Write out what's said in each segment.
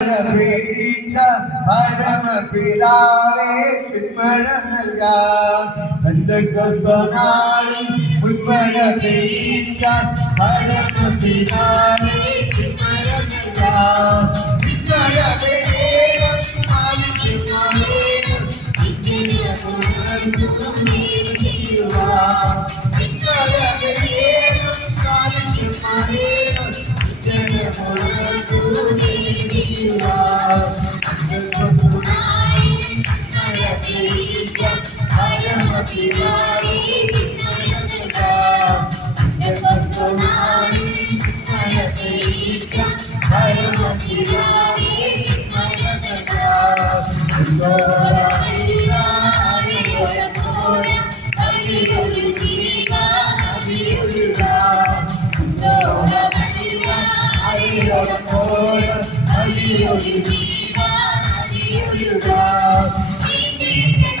പേരിച്ച പരമപിതാവേ പിന്മഴ നൽകാം. ബന്ധക്രിസ്തുനാളിൽ മുൻമഴ പേരിച്ച പരമപിതാവേ പിന്മഴ നൽകാം. പിന്മഴ പെയ്യണം, ആദിത്യനാളേണം, Lord, പുനർഭൂമിയിലുവാം. പിന്മഴ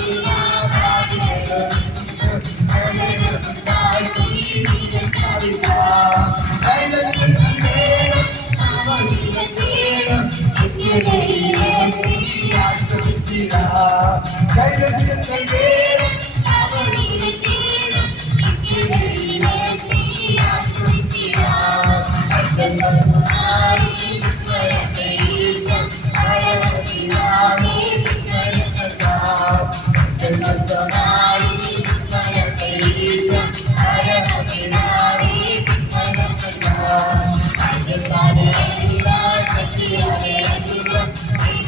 Thank you.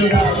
you.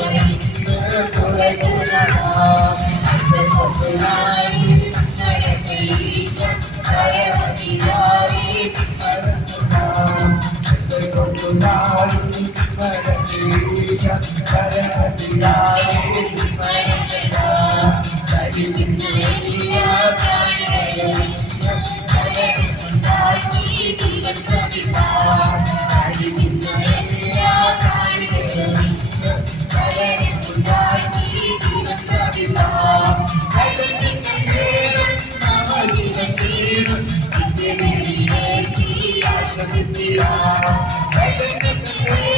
Thank you.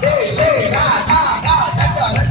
Hey, hey, ah, ah, ah. Oh,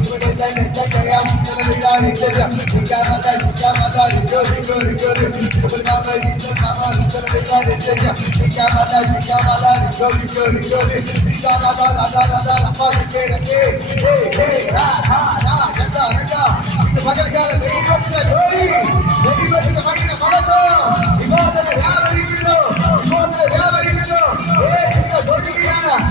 Yeah.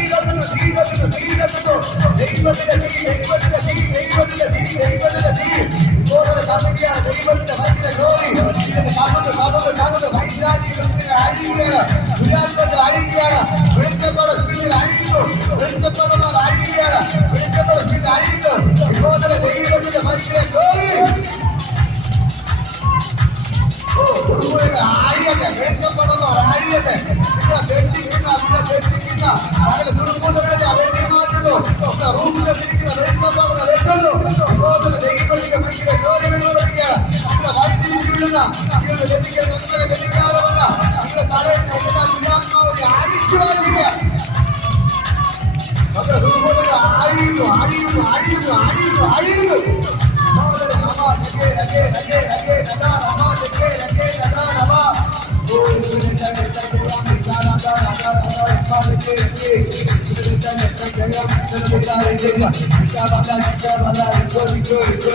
ദൈവത്തിന്റെ തീ തീ ദൈവത്തിന്റെ തീ ദൈവത്തിന്റെ തീ ദൈവത്തിന്റെ തീ ദൈവത്തിന്റെ തീ ഇതുപോലെ കത്തുകയാണ് ദൈവത്തിന്റെ ഭയങ്കര ജോലി ഇതിന്റെ കത്തുന്നത് കത്തുന്നത് കത്തുന്നത് അഴിയുകയാണ് ദുരാത്മത്തിൽ അഴിയുകയാണ് വെളിച്ചപ്പാട് സ്പീഡിൽ അഴിയുന്നു വെളിച്ചപ്പാടുള്ള അഴിയുകയാണ് വെളിച്ചപ്പാട് സ്പീഡിൽ അഴിയുന്നു ഇതുപോലെ ദൈവത്തിന്റെ ഭയങ്കര ജോലി ആഴിയട്ടെ വെളിച്ചപ്പെടുന്നു ആഴിയട്ടെ നിങ്ങൾ തെറ്റിക്കുന്ന നിങ്ങൾ തെറ്റിക്കുന്ന ప్రశ్న ఆయన దుడుకుంటున్నది అవన్నీ మాటలు రూపుగా తిరిగిన రెండు పాపన రెట్టలు రోజుల దేగిపడిగా మంచిగా గౌరవ వెళ్ళబడిగా ఇక్కడ వాడి తిరిగి విడుదల ಇವನು ಎಲ್ಲಿಗೆ ನಮ್ಮಗೆ ನೆಲೆಗಾಲವನ್ನ ಇವನ ತಡೆ ನೆಲೆಯ ದುರಾತ್ಮವನ್ನು ಆಡಿಸುವಾಗಿದೆ ಅದರ ದುರ್ಗುಣದ ಆಡಿಯುವುದು ಆಡಿಯುವುದು ಆಡಿಯುವುದು 진짜 반가 진짜 반가 이거 이거 이거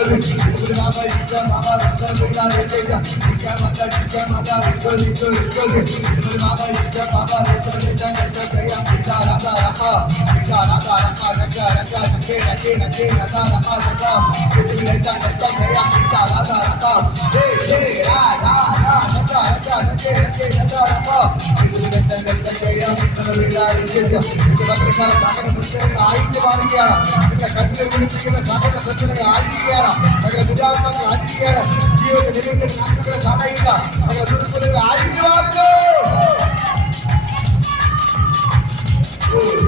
우리 마마 진짜 마마 मतलब बेटा बेटे का क्या मतलब क्या मतलब रिको रिको रिको बोल बाबा रिको बाबा रिको रिको रिको क्या पिता राधा रखा पिता राधा रखा रखा रखा रखे रखे रखे रखा रखा रखा पिता रहता रहता क्या पिता राधा रखा हे हे राधा राधा रखा रखा रखे रखे रखा रखा पिता रहता रहता क्या पिता बेटा रिको पिता बेटा सागर बसते आड़ी बार किया पिता कटले मुड़ी किया सागर बसते आड़ी किया अगर दुनिया में आड़ी किया ಜೀವಕ್ಕೆ ನೆಲೆಗಟ್ಟಿ ನಾಟಕಗಳ ಸಾಟ ಇಲ್ಲ ಅವರ ದುರ್ಗುಲಕ್ಕೆ ಆಡಿದವಾಗದು Oh,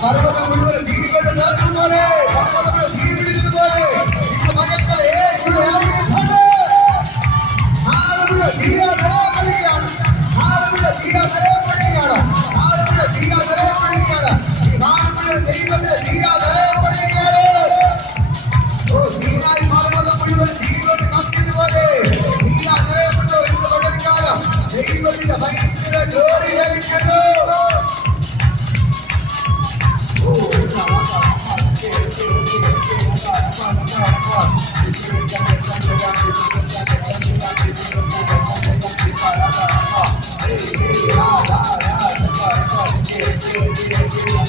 பருவத்தை முடிவுகளை சீர்கொண்டு போலே பருவத்தை சீர்பிடித்து போலே നിലപ്പെട്ടു ഇന്ന് പകൽക്കാലം ദൈവത്തിന്റെ ഭയങ്കര ജോലി ലഭിക്കുന്നു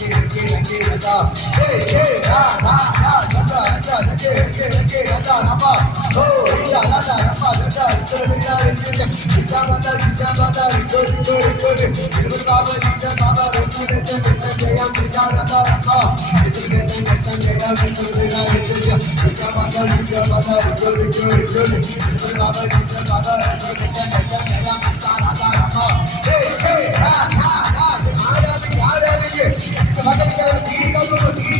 Baba,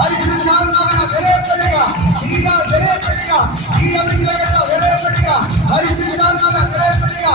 हरी चिंता करेगा हरी चिंता करेगा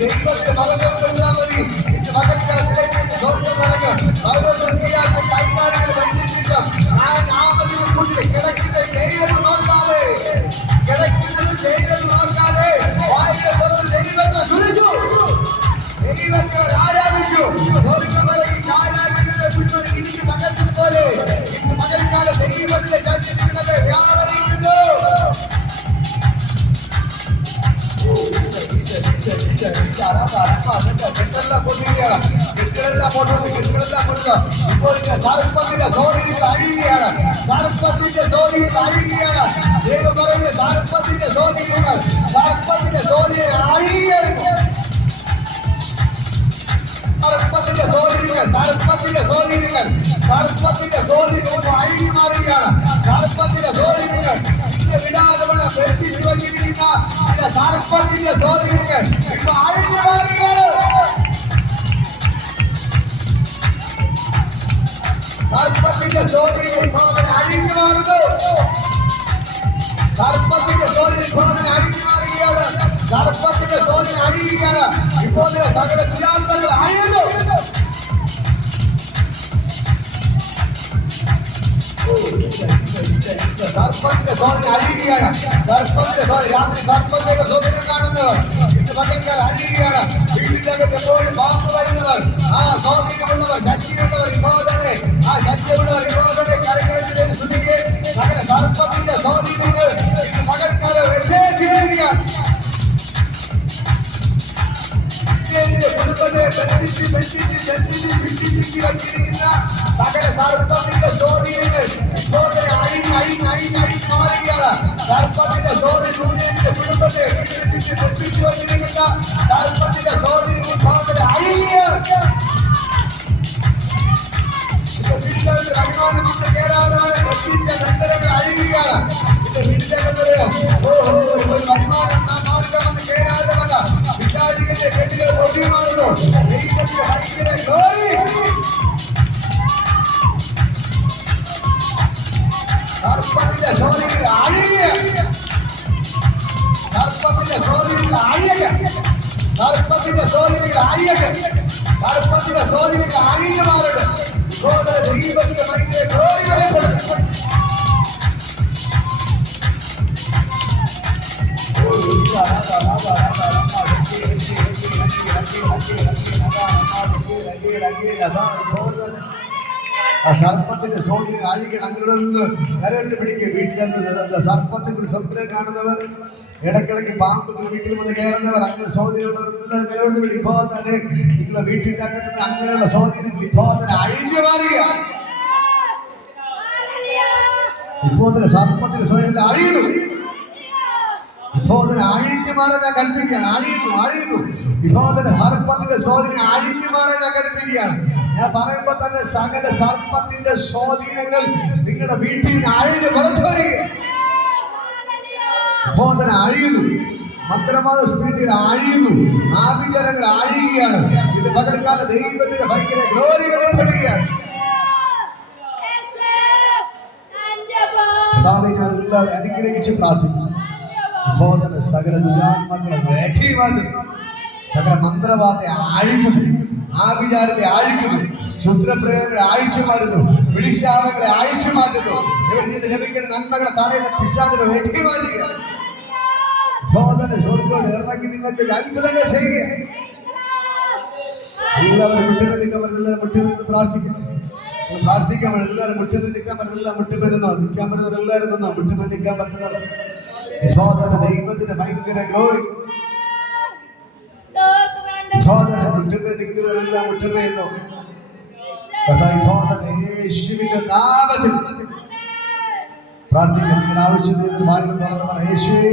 ദൈവത്തെ മകൾക്കെല്ലാം മതി എന്റെ മകൾക്ക് കൈകാര്യങ്ങൾ വൈദ്യുതിക്കാം ആ നാമത്തിൽ കൂട്ടി കിടക്കുന്ന ചെയ്യരുത് നോക്കാതെ കിടക്കുന്നത് ചെയ്യരുത് നോക്കാതെ വായിലെ തുറന്ന് ദൈവത്തെ ചുരിച്ചു ദൈവത്തെ ആരാധിച്ചു സ്വർഗ്ഗമലയിൽ ആരാധനകളെ മുഴുവൻ ഇടിച്ച് തകർത്തതുപോലെ ഇന്ന് മകൾക്കാല ദൈവത്തിന്റെ ചർച്ചിക്കുന്നത് വ്യാപരിക്കുന്നു സർപ്പത്തിന്റെ ജോലിയിൽ അഴിയുകയാണ് സർപ്പത്തിന്റെ ജോലിയിൽ അഴിയുകയാണ് ദൈവം പറയുന്നത് സർപ്പത്തിന്റെ ജോലികൾ സർപ്പത്തിന്റെ ജോലിയെ അഴിയുകയാണ് സർപ്പത്തിന്റെ ജോലികൾ സർപ്പത്തിന്റെ ജോലികൾ സർപ്പത്തിന്റെ ജോലികൾ അഴിഞ്ഞു മാറുകയാണ് സർപ്പത്തിന്റെ ജോലികൾ ഇന്ന് വിടാതെ ബന്ധിച്ചു വച്ചിരിക്കുന്ന ചില സർപ്പത്തിന്റെ ജോലികൾ ഇപ്പൊ അഴിഞ്ഞു മാറുകയാണ് സർപ്പത്തിന്റെ ജോലികൾ ഇപ്പോൾ അവൻ അഴിഞ്ഞു മാറുന്നു സർപ്പത്തിന്റെ ജോലി ഇപ്പോൾ അവൻ അഴിഞ്ഞു മാറുകയാണ് സർപ്പത്തിന്റെ തോതിൽ അഴിയുകയാണ് ഇപ്പോൾ സകല ദുരാന്തങ്ങൾ അഴിയുന്നു സർപ്പത്തിന്റെ സ്വാധീനം അഴിയുകയാണ് സർപ്പത്തിന്റെ സ്വാധീനം രാത്രി സർപ്പത്തിന്റെ സ്വാധീനം കാണുന്നവർ ഇന്ന് മകൾക്ക് അഴിയുകയാണ് വീട്ടിലേക്ക് എപ്പോഴും പാമ്പ് വരുന്നവർ ആ സ്വാധീനമുള്ളവർ ശക്തിയുള്ളവർ ಬಿಸಿ ಬೆಡ್ಶೀಟ್ ಜಲ್ದಿ ಬಿಸಿ ಬಿಸಿ ಹಚ್ಚಿದಕ್ಕಿಂತ ಸಾಕರೆ ಸಾವಿರ ರೂಪಾಯಿ ಜೋರಿದೆ ಜೋರಿ ಐದು ಐದು ಐದು ಐದು ಸವಾಲಿದೆಯಲ್ಲ ಸಾವಿರ ರೂಪಾಯಿ ಜೋರಿ ಜೋಡಿ ಅಂತ ಬಿಡುತ್ತೆ ಬಿಸಿ ಬೆಡ್ಶೀಟ್ ಹಚ್ಚಿದಕ್ಕಿಂತ ಸಾವಿರ ರೂಪಾಯಿ ಜೋರಿ ಸವಾಲಿದೆ ಐದು ಅಭಿಮಾನ ಮತ್ತೆ ಕೇರಾದವರೇ ಬಸ್ಸಿಂದ ನಂತರ ಅಳಿಯಾಳ ಹಿಡಿದ ಓಹೋ ಅಭಿಮಾನ ಕಟ್ಟಿಗೆ ಕಟ್ಟಿಗೆ ಒಡ್ಡಿ ಮಾಡಿದ್ರು ಈ ಕಟ್ಟಿಗೆ ಹಚ್ಚಿದ ಗೋರಿ ಸರ್ಪದಿಂದ ಸೋಲಿಗೆ ಆಡಿಗೆ ಸರ್ಪದಿಂದ ಸೋಲಿಗೆ ಆಡಿಗೆ ಸರ್ಪದಿಂದ ಸೋಲಿಗೆ ಆಡಿಗೆ ಸರ್ಪದಿಂದ ಸೋಲಿಗೆ ಆಡಿಗೆ ಮಾಡಿದ್ರು ಸೋದರ ಈ ಬದಿಗೆ ಮೈಗೆ ಗೋರಿಗಳೇ ಕೊಡುತ್ತೆ Oh, yeah, yeah, yeah, yeah, yeah. സർപ്പത്തിന്റെ സ്വാധീനം അഴിക്കണം അങ്ങനെ നിന്ന് കരയെടുത്ത് പിടിക്കുക. വീട്ടിലെ സർപ്പത്തിന്റെ സ്വപ്നം കാണുന്നവർ ഇടക്കിടയ്ക്ക് പാമ്പുകൾ വീട്ടിൽ വന്ന് കയറുന്നവർ അങ്ങനെ സോദിനുള്ളവർ കരയെടുത്ത് പിടി. തന്നെ നിങ്ങളെ വീട്ടിൽ അകത്തുനിന്ന് അങ്ങനെയുള്ള സ്വാധീനങ്ങൾ ഇപ്പോ തന്നെ അഴിഞ്ഞു മാറുക. ഇപ്പോ തന്നെ സർപ്പത്തിന്റെ സ്വാധീനം അഴിയുന്നു. തന്നെ അഴിഞ്ഞു മാറാൻ ഞാൻ കൽപ്പിക്കുകയാണ് അഴിയുന്നു അഴിയുന്നു തന്നെ സർപ്പത്തിന്റെ സ്വാധീനം അഴിഞ്ഞു മാറാൻ ഞാൻ കൽപ്പിക്കുകയാണ് ഞാൻ പറയുമ്പോ തന്നെ സകല സർപ്പത്തിന്റെ സ്വാധീനങ്ങൾ നിങ്ങളുടെ വീട്ടിൽ നിന്ന് അഴിഞ്ഞ് ഇപ്പോ തന്നെ അഴിയുന്നു മന്ത്രവാദ സ്പിരിറ്റുകൾ അഴിയുന്നു ആഭിചാരങ്ങൾ അഴിയുകയാണ് ഇത് പകൽക്കാല ദൈവത്തിന്റെ ഭയങ്കര ഗ്ലോറി വെളിപ്പെടുകയാണ്. ഞാൻ എല്ലാവരും അനുഗ്രഹിച്ച് പ്രാർത്ഥിക്കുന്നു. ബോധന സകല ദുരാത്മാക്കളെ വേട്ടി മാറ്റുന്നു സകല മന്ത്രവാദത്തെ ആ വിചാരത്തെ ആഴിക്കുന്നു ശുദ്രപ്രയോഗങ്ങളെ അഴിച്ചു മാറ്റുന്നു വിളിശാപങ്ങളെ അഴിച്ചു മാറ്റുന്നു ഇവരിൽ നിന്ന് ലഭിക്കേണ്ട നന്മകളെ തടയുന്ന പിശാദിനെ വേട്ടി മാറ്റുക ബോധന സ്വർഗോട് ഇറങ്ങി നിങ്ങൾക്ക് അത്ഭുതങ്ങൾ ചെയ്യുക. എല്ലാവരും മുട്ടുമേ നിൽക്കാൻ പറ്റുന്ന എല്ലാവരും മുട്ടുമേ നിന്ന് പ്രാർത്ഥിക്കാം നമ്മൾ പ്രാർത്ഥിക്കാൻ എല്ലാവരും മുട്ടുമേ നിൽക്കാൻ പറ്റുന്ന മുട്ടുമേ നിന്നോ? നിൽക്കാൻ പറ്റുന്ന എല്ലാവരും നിന്നോ? മുട്ടുമേ നിൽക്കാൻ പറ്റുന്നവർ ദൈവത്തിന്റെ ഭയങ്കര ഗ്ലോറി മുട്ടുമേ നിൽക്കുന്നവരെല്ലാം ബോധന യേശുവിന്റെ നാമത്തിൽ പ്രാർത്ഥിക്കാൻ നിങ്ങളുടെ ആവശ്യം വാങ്ങുന്ന തുറന്ന് പറ യേശുവേ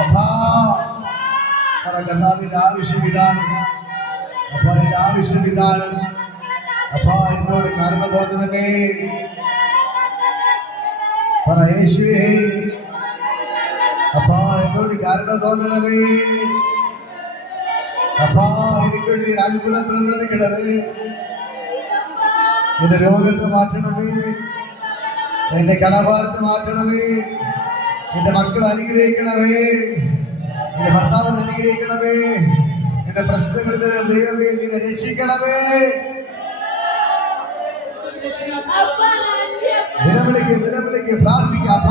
അപ്പാ. പറ കർത്താവിന്റെ ആവശ്യം ഇതാണ്. അപ്പൊ എന്റെ ആവശ്യം ഇതാണ്. അപ്പാ എന്നോട് കർമ്മ പറ യേശുവേ എന്നോട് കാരണം തോന്നണമേ അപ്പാ എനിക്കൊരു നീ അത്ഭുതം പ്രവർത്തിക്കണമേ എന്റെ രോഗത്തെ മാറ്റണമേ. എന്റെ കടഭാരത്തെ മാറ്റണമേ. എന്റെ മക്കളെ അനുഗ്രഹിക്കണമേ. എന്റെ ഭർത്താവിനെ അനുഗ്രഹിക്കണമേ. എന്റെ പ്രശ്നങ്ങളിൽ ദൈവമേ നിന്നെ രക്ഷിക്കണമേ. നിലവിളിക്ക് നിലവിളിക്ക് പ്രാർത്ഥിക്കാം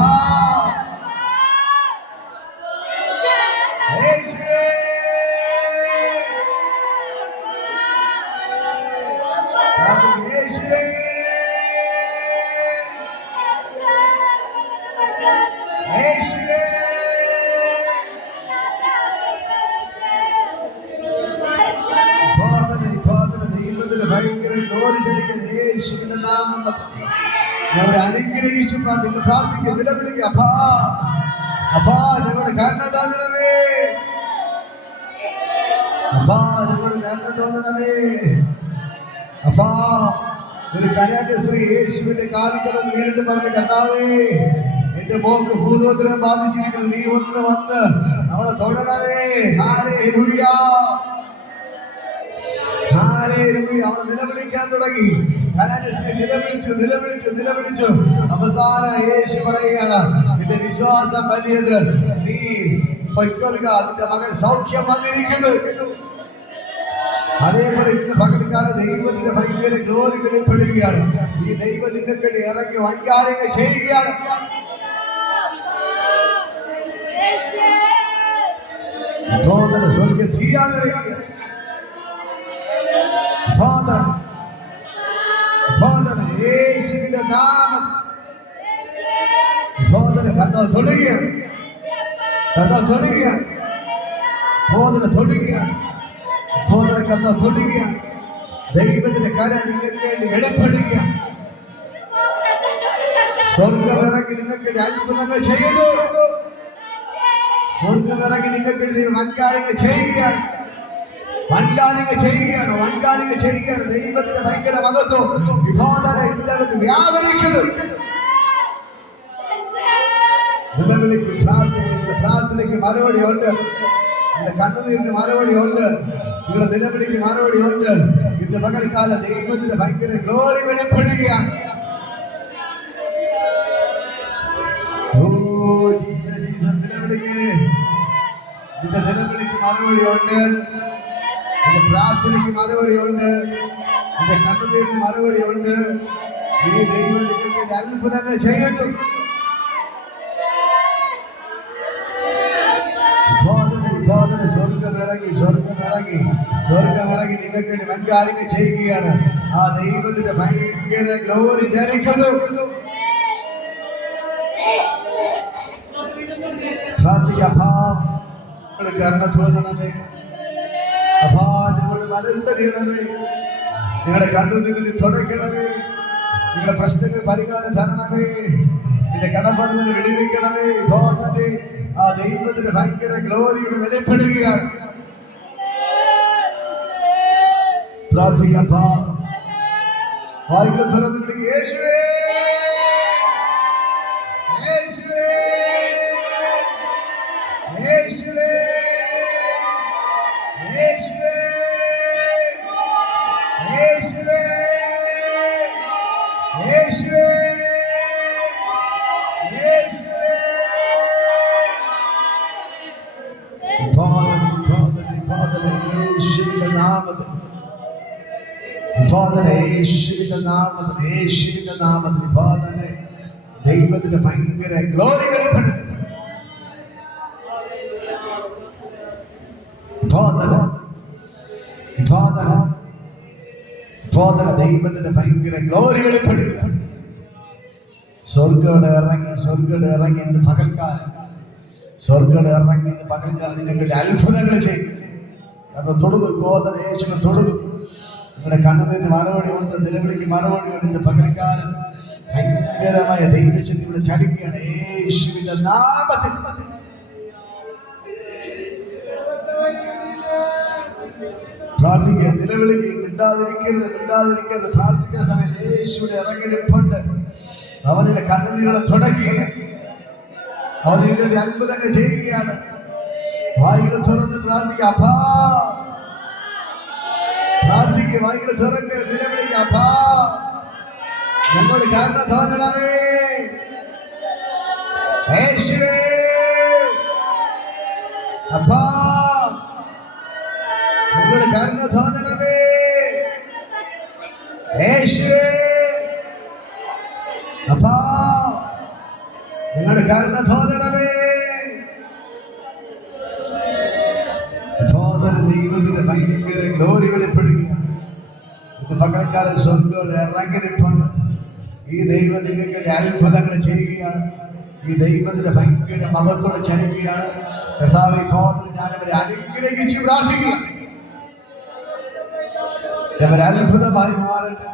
അനുഗ്രഹിച്ചു പ്രാർത്ഥിക്കുന്നു പ്രാർത്ഥിക്കുക നിലവിളിക്കുക അപ്പാ അപ്പാ ഞങ്ങളുടെ കരുണ തോന്നണമേ അപ്പാ ഞങ്ങളുടെ കരുണ തോന്നണമേ അപ്പാ ഒരു കന്യാകശ്രീ യേശുവിന്റെ കാലിക്കലം വീണിട്ട് പറഞ്ഞ കർത്താവേ എന്റെ മോക്ക് ഭൂതോദ്രം ബാധിച്ചിരിക്കുന്നു. നീ ഒന്ന് വന്ന് അവളെ തൊടണമേ. ഹല്ലേലൂയ ഹല്ലേലൂയ അവളെ നിലവിളിക്കാൻ തുടങ്ങി. കനാനസ്ത്രീ നിലവിളിച്ചു നിലവിളിച്ചു നിലവിളിച്ചു. അവസാന യേശു പറയുകയാണ് നിന്റെ വിശ്വാസം വലിയത് നീ പൊയ്ക്കൊള്ളുക നിന്റെ മകൻ സൗഖ്യം വന്നിരിക്കുന്നു. അതേപോലെ ഇന്ന് പകൽക്കാലം ദൈവത്തിന്റെ ഭയങ്കര ഗ്ലോറി വെളിപ്പെടുകയാണ്. ഈ ദൈവം നിങ്ങൾക്ക് ഇറങ്ങി വൻകാര്യങ്ങൾ ചെയ്യുകയാണ്. സ്വർഗ തീയാകുക യേശുവിന്റെ നാമത്തിൽ കർത്താവ് തൊടുകയാണ്. കർത്താവ് തൊടുകയാണ്. ബോധന തൊടുകയാണ്. ബോധന കർത്താവ് തൊടുകയാണ്. ദൈവത്തിന്റെ കര നിങ്ങൾക്ക് വേണ്ടി വെളിപ്പെടുകയാണ്. സ്വർഗമിറങ്ങി നിങ്ങൾക്ക് വേണ്ടി അത്ഭുതങ്ങൾ ചെയ്യുന്നു. സ്വർഗമിറങ്ങി നിങ്ങൾക്ക് വേണ്ടി വൻകാര്യങ്ങൾ ചെയ്യുകയാണ്. വൻകാര്യങ്ങൾ ചെയ്യുകയാണ് വൻകാര്യങ്ങൾ ചെയ്യുകയാണ് ദൈവത്തിന്റെ ഭയങ്കര മഹത്വം വിഭോധന ഇതിനകത്ത് വ്യാപരിക്കുന്നു നിലവിളിക്ക് പ്രാർത്ഥനയ്ക്ക് പ്രാർത്ഥനയ്ക്ക് മറുപടി ഉണ്ട് നിങ്ങളുടെ കണ്ണുനീരിന് മറുപടി ഉണ്ട് നിങ്ങളുടെ നിലവിളിക്ക് മറുപടി ഉണ്ട് ഇന്ന് പകൽക്കാല ദൈവത്തിന്റെ ഭയങ്കര ഗ്ലോറി വെളിപ്പെടുകയാണ് ഓ ജീസസ് ജീസസ് നിലവിളിക്ക് നിന്റെ നിലവിളിക്ക് മറുപടി ഉണ്ട് നിന്റെ പ്രാർത്ഥനയ്ക്ക് മറുപടി ഉണ്ട് നിന്റെ കണ്ണുനീരിന് മറുപടി ഉണ്ട് ഈ ദൈവം നിങ്ങൾക്ക് അത്ഭുതങ്ങൾ ചെയ്യുന്നു. ബോധന സ്വർഗം ഇറങ്ങി സ്വർഗം ഇറങ്ങി സ്വർഗം ഇറങ്ങി നിങ്ങൾക്ക് ചെയ്യുകയാണ്. ആ ദൈവത്തിന്റെ ഭയങ്കര ഗ്ലോറി ജനിക്കുന്നു പ്രാർത്ഥിക്കാം കരുണ തോന്നണമേ. ഞങ്ങളുടെ മനസ്സറിയണമേ നിങ്ങളുടെ കണ്ണു നികുതി തുടയ്ക്കണമേ. നിങ്ങളുടെ പ്രശ്നങ്ങൾ പരിഹാരം തരണമേ നിന്റെ കടപ്പറന്ന് വെടിവെക്കണമേ. ഭോഗമേ ആ ദൈവത്തിന്റെ ഭയങ്കര ഗ്ലോറിയുടെ വെളിപ്പെടുകയാണ്. പ്രാർത്ഥിക്കപ്പാ വായിക്കുന്ന തുറന്നു യേശുവേ യേശുവേ! ഫാദറെ യേശുവിന്റെ നാമത്തിൽ യേശുവിന്റെ നാമത്തിൽ ഫാദറെ ദൈവത്തിന്റെ ഭയങ്കര ഗ്ലോറികളെ ഫാദർ ദൈവത്തിന്റെ ഭയങ്കര ഗ്ലോറികളെ പെടുക സ്വർഗയുടെ ഇറങ്ങി സ്വർഗയുടെ ഇറങ്ങി ഇന്ന് പകൽക്കാലം. സ്വർഗയുടെ ഇറങ്ങി ഇന്ന് പകൽക്കാലം നിങ്ങൾക്ക് അത്ഭുതങ്ങൾ ചെയ്യും. അത് തൊടുന്നു ബോധന യേശുവിനെ തൊടുന്നു നിങ്ങളുടെ കണ്ണുനീരിന് മറുപടി ഉണ്ട് നിലവിളിക്ക് മറുപടി ഉണ്ട് ഇന്ന് പകൽക്കാലം ഭയങ്കരമായ ദൈവശക്തി ഇവിടെ ചലിക്കുകയാണ്. യേശുവിന്റെ നാമത്തിൽ. പ്രാർത്ഥിക്കുക. നിലവിളിക്ക് മിണ്ടാതിരിക്കരുത് മിണ്ടാതിരിക്കരുത്. പ്രാർത്ഥിക്കുന്ന സമയത്ത് യേശുവിടെ ഇറങ്ങിയിട്ടുണ്ട് അവരുടെ കണ്ണുനീരുകളെ തുടങ്ങുക അവൻ നിങ്ങളുടെ അത്ഭുതങ്ങൾ ചെയ്യുകയാണ്. വായികൾ തുറന്ന് പ്രാർത്ഥിക്കുക. അപ്പാ. പ്രാർത്ഥിക്കുക വായികൾ തുറക്ക് നിലവിളിക്കുക അപ്പാ. ഞങ്ങളുടെ കാരണം തോന്നണമേ. യേശുവേ അപ്പാ. ഞങ്ങളുടെ കാരണം തോന്നണമേ. യേശുവേ അപ്പാ. ഞങ്ങളുടെ കാരണം പകൽക്കാലം സ്വർഗോട് ഇറങ്ങിയിട്ടുണ്ട് ഈ ദൈവം നിങ്ങൾക്ക് അത്ഭുതങ്ങൾ ചെയ്യുകയാണ്. ഈ ദൈവത്തിന്റെ ഭയങ്കര മതത്തോടെ ചലിക്കുകയാണ്. കർത്താവ് സഹോദരൻ ഞാൻ അവരെ അനുഗ്രഹിച്ച് പ്രാർത്ഥിക്കുക ഇവർ അത്ഭുതമായി മാറട്ടെ.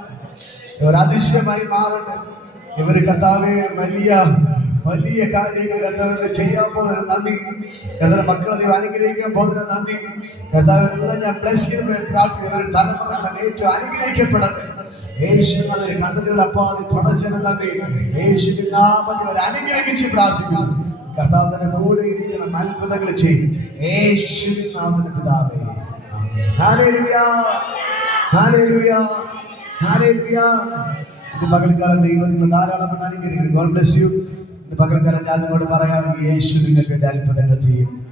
ഇവർ അതിശയമായി മാറട്ടെ. ഇവർ കർത്താവെ വലിയ വലിയ കാര്യങ്ങൾ കർത്താവിനെ ചെയ്യാൻ പോകുന്ന നന്ദി. കർത്താവ് മക്കളെ അനുഗ്രഹിക്കാൻ പോകുന്ന നന്ദി. കർത്താവ് ഞാൻ ബ്ലസ് പ്രാർത്ഥിക്കുന്ന. തലമുറകളെ ഏറ്റവും അനുഗ്രഹിക്കപ്പെടട്ടെ. യേശു അതിന് കണ്ണുകൾ അപ്പാതി തുടച്ചത് നന്ദി. യേശുവിൻ നാമത്തിൽ അവർ അനുഗ്രഹിച്ച് പ്രാർത്ഥിക്കുന്നു. കർത്താവ് തന്നെ കൂടെ ഇരിക്കണം. അത്ഭുതങ്ങൾ ചെയ്യും. യേശുവിൻ നാമത്തിന് പിതാവേ. ഇത് പകൽക്കാലം ദൈവം നിങ്ങൾ ധാരാളം അനുഗ്രഹിക്കുന്നു. ഗോഡ് ബ്ലസ് യു ഇത് പകൽക്കാലം ഞാൻ നിങ്ങളോട് പറയാമെങ്കിൽ യേശു നിങ്ങൾക്ക് അത്ഭുതങ്ങൾ ചെയ്യും.